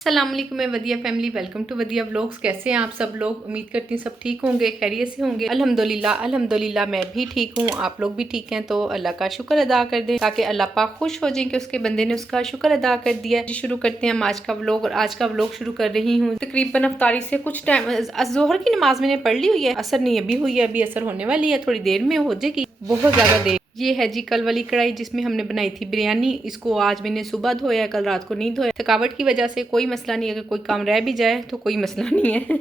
अस्सलामुअलैकुम मैं वदिया family welcome to वदिया vlogs. कैसे हैं आप सब लोग? उम्मीद करती हूँ सब ठीक होंगे, खैरियत से होंगे। अल्हम्दुलिल्लाह मैं भी ठीक हूँ, आप लोग भी ठीक हैं। तो अल्लाह का शुक्र अदा कर दें ताकि अल्लाह पाक खुश हो जाए कि उसके बंदे ने उसका शुक्र अदा कर दिया। शुरू करते हैं हम आज का व्लॉग। और आज का व्लॉग शुरू कर रही हूँ तकरीबन अफ्तारी से कुछ टाइम। जोहर की नमाज मैंने पढ़ ली हुई है, असर नहीं अभी हुई है, अभी असर होने वाली है, थोड़ी देर में हो जाएगी, बहुत ज़्यादा देर। ये है जी कल वाली कढ़ाई जिसमें हमने बनाई थी बिरयानी। इसको आज मैंने सुबह धोया, कल रात को नहीं धोया, थकावट की वजह से। कोई मसला नहीं, अगर कोई काम रह भी जाए तो कोई मसला नहीं है।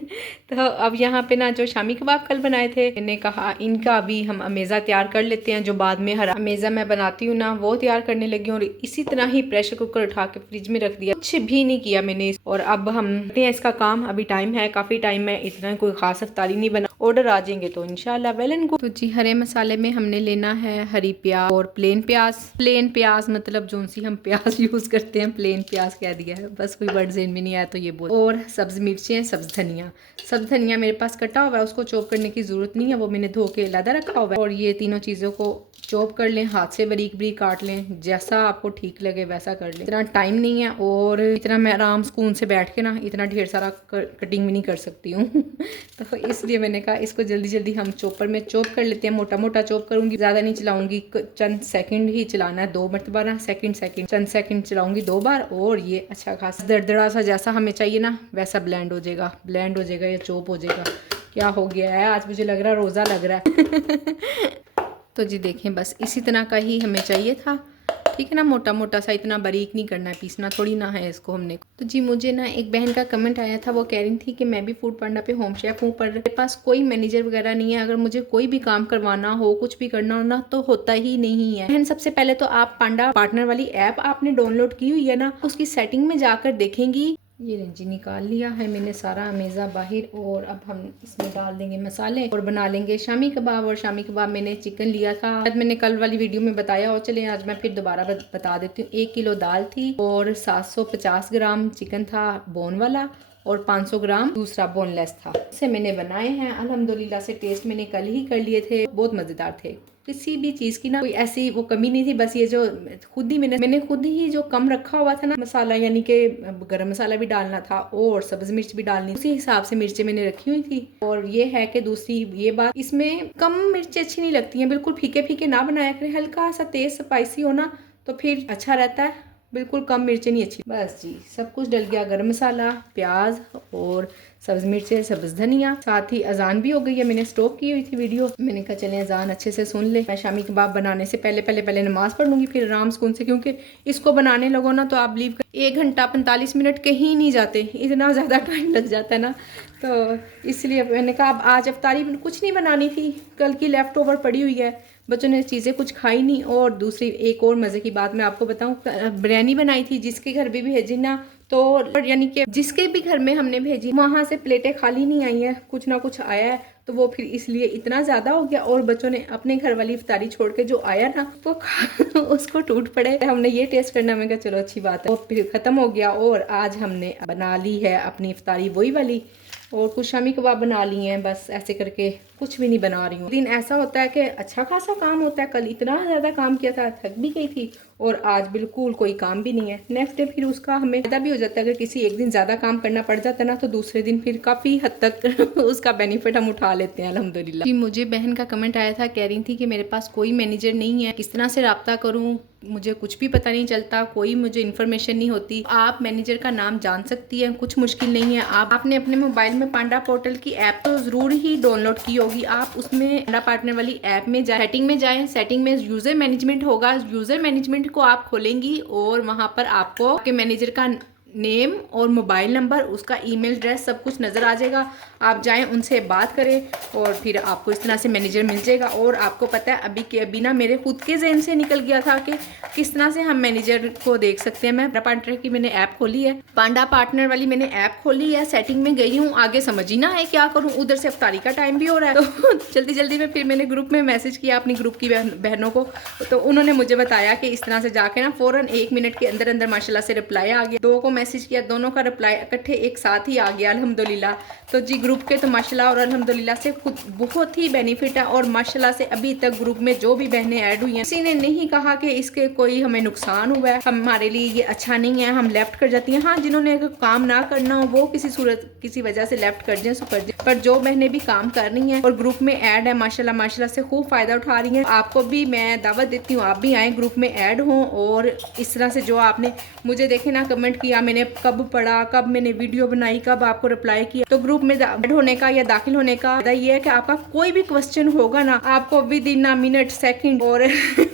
तो अब यहाँ पे ना जो शामी कबाब कल बनाए थे, मैंने कहा इनका अभी हम अमेज़ा तैयार कर लेते हैं। जो बाद में हरा अमेज़ा मैं बनाती हूँ ना, वो तैयार करने लगी हूँ। और इसी तरह ही प्रेशर कुकर उठा के फ्रिज में रख दिया, कुछ भी नहीं किया मैंने। और अब हम करते हैं इसका काम। अभी टाइम है, काफ़ी टाइम है, इतना कोई खास अफ्तारी नहीं बना। ऑर्डर आ जाएंगे तो इंशाल्लाह वेल एंड गुड। तो जी हरे मसाले में हमने लेना है हरी प्याज और प्लेन प्याज। प्लेन प्याज मतलब जो सी हम प्याज यूज करते हैं, प्लेन प्याज कह दिया है, बस कोई वर्ड ज़हन में नहीं आया तो ये बोल। और सब्ज मिर्चें, सब्ज धनिया। सब्ज धनिया मेरे पास कटा हुआ है, उसको चॉप करने की जरूरत नहीं है, वो मैंने धो के अलग रखा हुआ है। और ये तीनों चीज़ों को चॉप कर लें, हाथ से बारीक बारीक काट लें, जैसा आपको ठीक लगे वैसा कर लें। इतना टाइम नहीं है और इतना मैं आराम सुकून से बैठ के ना इतना ढेर सारा कटिंग भी नहीं कर सकती हूँ। तो इसलिए मैंने कहा इसको जल्दी जल्दी हम चॉपर में चॉप कर लेते हैं। मोटा मोटा चॉप करूँगी, ज़्यादा नहीं चलाऊँगी, चंद सेकंड ही चलाना है, 2 मरतबा ना, सेकंड चंद सेकंड चलाऊँगी 2 बार। और ये अच्छा खासा दरदरा सा जैसा हमें चाहिए ना वैसा ब्लेंड हो जाएगा या चॉप हो जाएगा। क्या हो गया है आज, मुझे लग रहा है रोज़ा लग रहा है। तो जी देखें, बस इसी तरह का ही हमें चाहिए था, ठीक है ना, मोटा मोटा सा, इतना बारीक नहीं करना है, पीसना थोड़ी ना है इसको हमने। तो जी मुझे ना एक बहन का कमेंट आया था, वो कह रही थी कि मैं भी फूड पांडा पे होम शेफ हूँ, पर मेरे पास कोई मैनेजर वगैरह नहीं है, अगर मुझे कोई भी काम करवाना हो, कुछ भी करना हो ना, तो होता ही नहीं है। बहन सबसे पहले तो आप पांडा पार्टनर वाली ऐप आपने डाउनलोड की हुई है ना, उसकी सेटिंग में जाकर देखेंगी। ये जी निकाल लिया है मैंने सारा अमेज़ा बाहर। और अब हम इसमें डाल देंगे मसाले और बना लेंगे शामी कबाब। और शामी कबाब मैंने चिकन लिया था, मैंने कल वाली वीडियो में बताया, और चले आज मैं फिर दोबारा बता देती हूँ। 1 किलो दाल थी और 750 ग्राम चिकन था बोन वाला, और 500 ग्राम दूसरा बोनलेस था। इसे मैंने बनाए हैं अल्हम्दुलिल्लाह से। टेस्ट मैंने कल ही कर लिए थे, बहुत मज़ेदार थे। किसी भी चीज़ की ना कोई ऐसी वो कमी नहीं थी, बस ये जो खुद ही मैंने खुद ही जो कम रखा हुआ था ना मसाला, यानी कि गरम मसाला भी डालना था और सब्ज मिर्च भी डालनी, उसी हिसाब से मिर्चें मैंने रखी हुई थी। और ये है कि दूसरी ये बात, इसमें कम मिर्चें अच्छी नहीं लगती हैं, बिल्कुल फीके फीके ना बनाया करें, हल्का सा तेज स्पाइसी हो ना तो फिर अच्छा रहता है, बिल्कुल कम मिर्चें नहीं अच्छी। बस जी सब कुछ डल गया, गरम मसाला, प्याज और सब्ज मिर्चें, सब्ज धनिया। साथ ही अजान भी हो गई है, मैंने स्टॉप की हुई थी वीडियो, मैंने कहा चले अजान अच्छे से सुन ले। मैं शामी कबाब बनाने से पहले नमाज पढ़ लूँगी, फिर आराम सुकून से, क्योंकि इसको बनाने लगो ना तो आप बिलीव कर 1 घंटा 45 मिनट कहीं नहीं जाते, इतना ज़्यादा टाइम लग जाता है ना। तो इसलिए मैंने कहा अब आज अफ्तारी कुछ नहीं बनानी थी, कल की लेफ़्ट ओवर पड़ी हुई है, बच्चों ने चीज़ें कुछ खाई नहीं। और दूसरी एक और मज़े की बात मैं आपको बताऊं, बिरयानी बनाई थी, जिसके घर भी भेजी ना, तो यानी कि जिसके भी घर में हमने भेजी वहाँ से प्लेटें खाली नहीं आई हैं, कुछ ना कुछ आया है। तो वो फिर इसलिए इतना ज़्यादा हो गया, और बच्चों ने अपने घर वाली इफ्तारी छोड़ के जो आया ना वो उसको टूट पड़े। हमने ये टेस्ट करना, मैं कहा चलो अच्छी बात है, और फिर ख़त्म हो गया। और आज हमने बना ली है अपनी इफ्तारी वही वाली, और कुछ शामी कबाब बना लिए हैं, बस ऐसे करके कुछ भी नहीं बना रही हूँ। दिन ऐसा होता है कि अच्छा खासा काम होता है, कल इतना ज़्यादा काम किया था, थक भी गई थी, और आज बिल्कुल कोई काम भी नहीं है। नेक्स्ट डे फिर उसका हमें फ़ायदा भी हो जाता है, अगर किसी एक दिन ज़्यादा काम करना पड़ जाता है ना, तो दूसरे दिन फिर काफ़ी हद तक उसका बेनिफिट हम उठा लेते हैं अल्हम्दुलिल्लाह। जी मुझे बहन का कमेंट आया था, कह रही थी कि मेरे पास कोई मैनेजर नहीं है, किस तरह से रब्ता करूँ, मुझे कुछ भी पता नहीं चलता, कोई मुझे इन्फॉर्मेशन नहीं होती। आप मैनेजर का नाम जान सकती हैं, कुछ मुश्किल नहीं है। आपने अपने मोबाइल में पांडा पोर्टल की ऐप तो ज़रूर ही डाउनलोड की होगी, आप उसमें पांडा पार्टनर वाली ऐप में जाए, सेटिंग में जाएं, सेटिंग में यूज़र मैनेजमेंट होगा, यूज़र मैनेजमेंट को आप खोलेंगी और वहाँ पर आपको आपके मैनेजर का नेम और मोबाइल नंबर, उसका ईमेल एड्रेस, सब कुछ नज़र आ जाएगा। आप जाएं, उनसे बात करें और फिर आपको इस तरह से मैनेजर मिल जाएगा। और आपको पता है अभी के अभी ना मेरे खुद के जहन से निकल गया था कि किस तरह से हम मैनेजर को देख सकते हैं। मैं पांडा पार्टनर की मैंने ऐप खोली है, पांडा पार्टनर वाली मैंने ऐप खोली है, सेटिंग में गई हूँ, आगे समझ ही ना है क्या करूँ, उधर से अफ्तारी का टाइम भी हो रहा है। तो जल्दी जल्दी में फिर मैंने ग्रुप में मैसेज किया अपनी ग्रुप की बहनों को, तो उन्होंने मुझे बताया कि इस तरह से जाके ना फ़ौरन 1 मिनट के अंदर अंदर माशाल्लाह से रिप्लाई आ गया। 2 को मैसेज किया, दोनों का रिप्लाई इकट्ठे एक साथ ही आ गया अल्हम्दुलिल्लाह। तो जी ग्रुप के तो माशाल्लाह और अल्हम्दुलिल्लाह से खुद बहुत ही बेनिफिट है। और माशाल्लाह से अभी तक ग्रुप में जो भी बहनें ऐड हुई हैं, किसी ने नहीं कहा कि इसके कोई हमें नुकसान हुआ है, हमारे लिए ये अच्छा नहीं है, हम लेफ्ट कर जाती हैं। हाँ, जिन्होंने अगर काम ना करना हो वो किसी वजह से लेफ्ट कर जाए सो कर जाए, पर जो बहनें भी काम कर रही हैं और ग्रुप में ऐड है माशाल्लाह माशाल्लाह से खूब फायदा उठा रही हैं। आपको भी मैं दावत देती हूँ, आप भी आए ग्रुप में ऐड हों। और इस तरह से जो आपने मुझे देखे ना कमेंट किया, मैंने कब पढ़ा, कब मैंने वीडियो बनाई, कब आपको रिप्लाई किया। तो ग्रुप में ऐड होने का या दाखिल होने का ये है कि आपका कोई भी क्वेश्चन होगा ना, आपको विद इन मिनट सेकंड और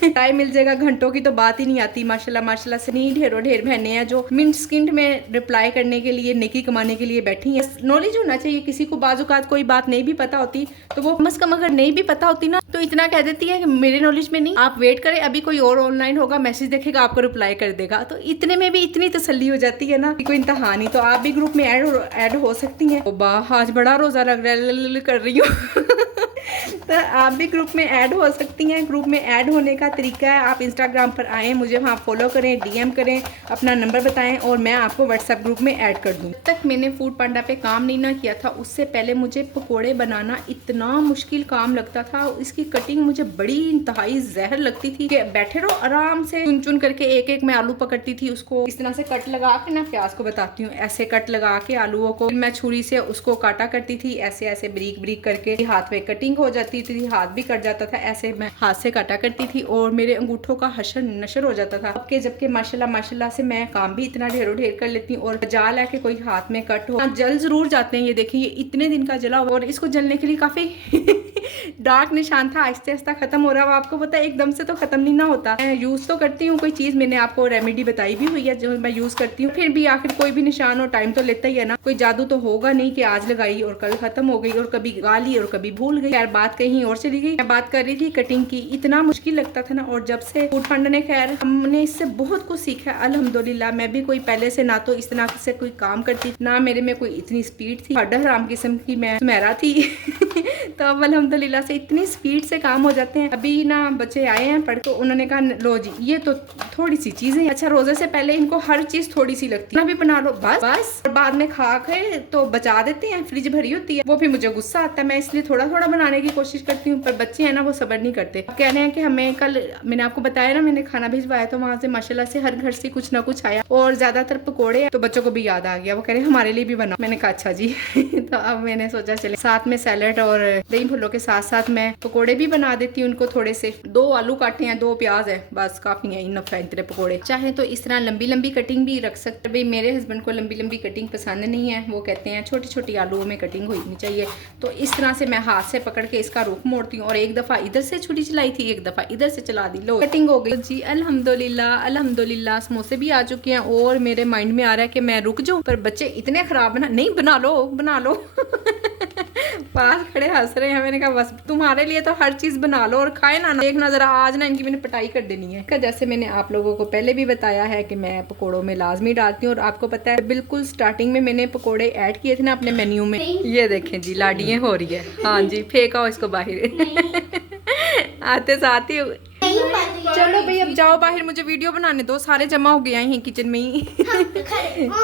टाइम मिल जाएगा, घंटों की तो बात ही नहीं आती। माशाल्लाह माशाल्लाह से नहीं ढेरों ढेर बहनें हैं जो मिनट सेकंड में रिप्लाई करने के लिए, नेकी कमाने के लिए बैठी हैं। नॉलेज होना चाहिए किसी को, बाजुकात कोई बात नहीं भी पता होती तो वो कम से कम अगर नहीं भी पता होती ना तो इतना कह देती है कि मेरे नॉलेज में नहीं, आप वेट करें, अभी कोई और ऑनलाइन होगा, मैसेज देखेगा, आपको रिप्लाई कर देगा। तो इतने में भी इतनी तसल्ली हो जाती है ना कि कोई इंतहा नहीं। तो आप भी ग्रुप में ऐड हो सकती हैं। आज बड़ा रोजा लग रहा है, कर रही हूँ तो आप भी ग्रुप में ऐड हो सकती हैं। ग्रुप में ऐड होने का तरीका है, आप इंस्टाग्राम पर आएँ, मुझे वहाँ फॉलो करें, डीएम करें, अपना नंबर बताएं और मैं आपको व्हाट्सएप ग्रुप में ऐड कर दूँ। तक मैंने फूड पांडा पे काम नहीं ना किया था, उससे पहले मुझे पकोड़े बनाना इतना मुश्किल काम लगता था। इसकी कटिंग मुझे बड़ी इंतहाई जहर लगती थी कि बैठे रहो आराम से, चुन चुन करके एक एक मैं आलू पकड़ती थी, उसको इस तरह से कट लगा के ना, प्याज को बताती हूँ, ऐसे कट लगा के आलूओं को मैं छुरी से उसको काटा करती थी, ऐसे ऐसे ब्रीक ब्रीक करके। हाथ में कटिंग हो जाती थी, हाथ भी कट जाता था, ऐसे मैं हाथ से काटा करती थी और मेरे अंगूठों का हशर नशर हो जाता था। अब के जबकि माशाल्लाह माशाल्लाह से मैं काम भी इतना ढेरों ढेर कर लेती हूँ और जाल है कि कोई हाथ में कट हो, जल जरूर जाते हैं। ये देखिए ये इतने दिन का जला और इसको जलने के लिए काफी डार्क निशान था, आहिस्ते आहिस्ता खत्म हो रहा है। आपको पता है एकदम से तो खत्म नहीं ना होता। मैं यूज तो करती हूँ कोई चीज, मैंने आपको रेमेडी बताई भी हुई है जो मैं यूज करती हूँ, फिर भी आखिर कोई भी निशान और टाइम तो लेता ही है ना। कोई जादू तो होगा नहीं कि आज लगाई और कल खत्म हो गई और कभी गाली और कभी भूल गई। यार बात कहीं और चली गई। मैं बात कर रही थी कटिंग की, इतना मुश्किल लगता था ना। और जब से फूड पांडा ने खैर हमने इससे बहुत कुछ सीखा अल्हम्दुलिल्लाह। मैं भी कोई पहले से ना तो इस तरह से कोई काम करती, ना मेरे में कोई इतनी स्पीड थी, हड्डा हराम किस्म की मैं सुमेरा थी तो अब अल्हम्दुलिल्लाह से इतनी स्पीड से काम हो जाते हैं। अभी ना बच्चे आए हैं पढ़, तो उन्होंने कहा लो जी ये तो थोड़ी सी चीजें, अच्छा रोजे से पहले इनको हर चीज थोड़ी सी लगती है, ना भी बना लो बस बस, और बाद में खा के तो बचा देते हैं, फ्रिज भरी होती है। वो फिर मुझे गुस्सा आता है, मैं इसलिए थोड़ा थोड़ा बनाने की कोशिश करती हूँ, पर बच्चे हैं ना वो सब्र नहीं करते। कह रहे हैं कि हमें कल, मैंने आपको बताया ना मैंने खाना भिजवाया तो वहां से माशाल्लाह से हर घर से कुछ ना कुछ आया और ज्यादातर पकोड़े, तो बच्चों को भी याद आ गया, वो कह रहे हमारे लिए भी बना। मैंने कहा अच्छा जी तो अब मैंने सोचा चले साथ में सैलेड और दही फुल्लों के साथ साथ मैं पकोड़े भी बना देती हूँ उनको। थोड़े से 2 आलू काटे हैं, 2 प्याज है, बस काफी है, इनफ है इतने पकोड़े। चाहे तो इस तरह लंबी लंबी कटिंग भी रख सकते। भाई मेरे हस्बैंड को लंबी लंबी कटिंग पसंद नहीं है, वो कहते हैं छोटी छोटी आलूओं में कटिंग होनी चाहिए। तो इस तरह से मैं हाथ से पकड़ के इसका रुख मोड़ती हूँ और एक दफा इधर से छुरी चलाई थी, एक दफा इधर से चला दी, लो कटिंग हो गई जी। अल्हम्दुलिल्लाह अल्हम्दुलिल्लाह समोसे भी आ चुके हैं और मेरे माइंड में आ रहा है कि मैं रुक जाऊं, पर बच्चे इतने खराब बना, नहीं बना लो बना लो पास खड़े हंस रहे हैं। मैंने कहा बस तुम्हारे लिए तो हर चीज बना लो और खाए ना, देखना जरा आज ना इनकी मैंने पिटाई कर देनी है। जैसे मैंने आप लोगों को पहले भी बताया है कि मैं पकोड़ों में लाजमी डालती हूँ और आपको पता है बिल्कुल स्टार्टिंग में मैंने पकोड़े ऐड किए थे ना अपने मेन्यू में। ये देखें जी लाडियाँ हो रही है, हाँ जी फेंकाओ इसको बाहर आते साथ ही। चलो भाई अब जाओ बाहर, मुझे वीडियो बनाने दो, सारे जमा हो गए हैं किचन में ही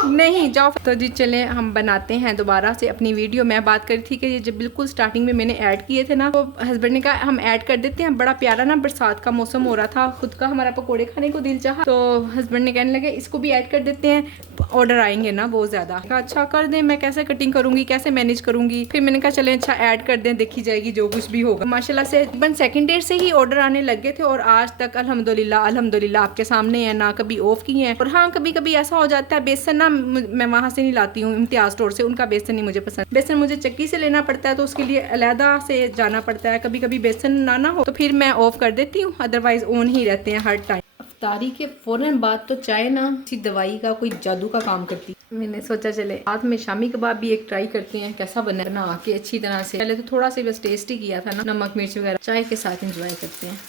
नहीं जाओ। तो जी चले हम बनाते हैं दोबारा से अपनी वीडियो। मैं बात करी थी कि ये जब बिल्कुल स्टार्टिंग में मैंने ऐड किए थे ना, तो हस्बैंड ने कहा हम ऐड कर देते हैं। बड़ा प्यारा ना बरसात का मौसम हो रहा था, खुद का हमारा पकोड़े खाने को दिल चाहा, तो हस्बैंड ने कहने लगे इसको भी ऐड कर देते हैं, ऑर्डर आएंगे ना बहुत ज्यादा। अच्छा कर दें, मैं कैसे कटिंग करूंगी, कैसे मैनेज करूंगी। फिर मैंने कहा चले अच्छा ऐड कर दें, देखी जाएगी जो कुछ भी होगा। माशाल्लाह से सेकंड डेट से ही ऑर्डर आने लग गए थे और आज तक अल्हम्दुलिल्लाह अल्हम्दुलिल्लाह आपके सामने है ना, कभी ऑफ की है। और हाँ कभी कभी ऐसा हो जाता है बेसन ना मैं वहां से नहीं लाती हूँ, इम्तियाज स्टोर से, उनका बेसन नहीं मुझे पसंद। बेसन मुझे चक्की से लेना पड़ता है तो उसके लिए अलहदा से जाना पड़ता है। कभी कभी बेसन ना हो तो फिर मैं ऑफ कर देती हूँ, अदरवाइज ऑन ही रहते हैं हर टाइम। अफ्तारी के फौरन बाद तो चाय ना किसी दवाई का कोई जादू का काम करती। मैंने सोचा चले साथ में शामी कबाब भी एक ट्राई करते हैं कैसा बना के अच्छी तरह से। पहले तो थोड़ा सा बस टेस्ट ही किया था ना, नमक मिर्च वगैरह, चाय के साथ एंजॉय करते हैं।